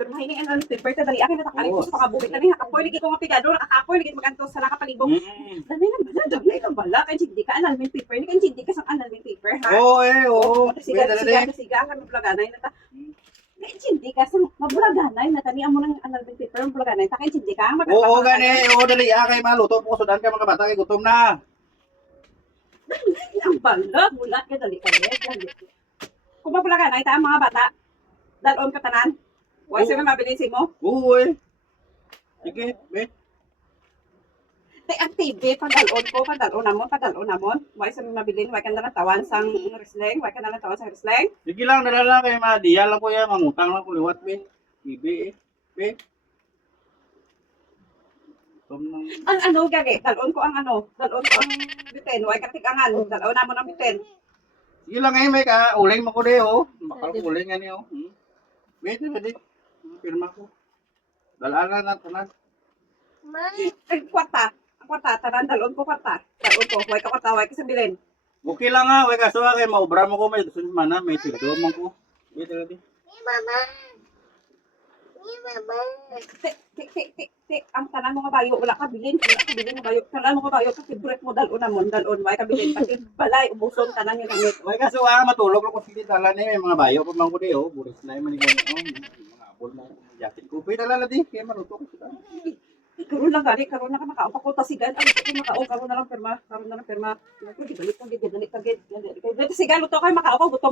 Pero mahingi ang paper ka dali akin na takalik ko sa pakabuhit na niya. Kapoy lagi ko nga pigado, nakapoy lagi maganto sa nakapalibog. Dali na bala kay hindi ka annulment paper, ni kay hindi ka sang annulment paper ha. Oo eh, oo. Siga kan mabulaganay na ta. Kay hindi ka sang mabulaganay na tani amo nang annulment paper mabulaganay ta kay hindi ka Oo gani, oo dali kay maluto po sudan ka mga bata kay gutom na. Ang bala, bulat ka dali ka kung mabulaganay ta ang mga bata, dalon ka tanan. Why sila mabilisin mo? Oo eh. Sige, be. Te ang TV padalon namon. Why sila mabilin? Why ka na lang tawan sang wrestling? Why ka na lang tawan sa wrestling? Sige lang dala kay madiya lang ko ya mangutang lang ko liwat be. Bibi eh. Be. Ang ano gani, dalon ko ang biten. Why ka tigangan? Dalon namon ang biten. Sige lang eh, may ka uling mo ko de oh. Bakal ko uling ani oh. Be, tadi. Pirma ko. Dalanan na tanan. Ang kwarta, tanan dalon ko kwarta. Dalon ko, why ka kwarta, why ka sabilin? Okay lang ha, way kaso kay maubra mo ko may dusun mana may tido mo ko. Be, tadi. Ang tanan mo nga bayo, wala ka bilin nga bayo. Tanan mo nga bayo, kasi break mo dalon why ka bilin, kasi balay, ubuson tanan yung gamit. Way kaso matulog ko sige tala ni may mga bayo pa man ko de oh, buris na man ni mga apol mo. Jacket ko pe tala di kay maluto ko sila. Karon lang gani, karon na ka makao pa ko tasigan, ang ko makao karon na lang perma. Ako gibalik ko gid. Sigan luto kay makao ko gutom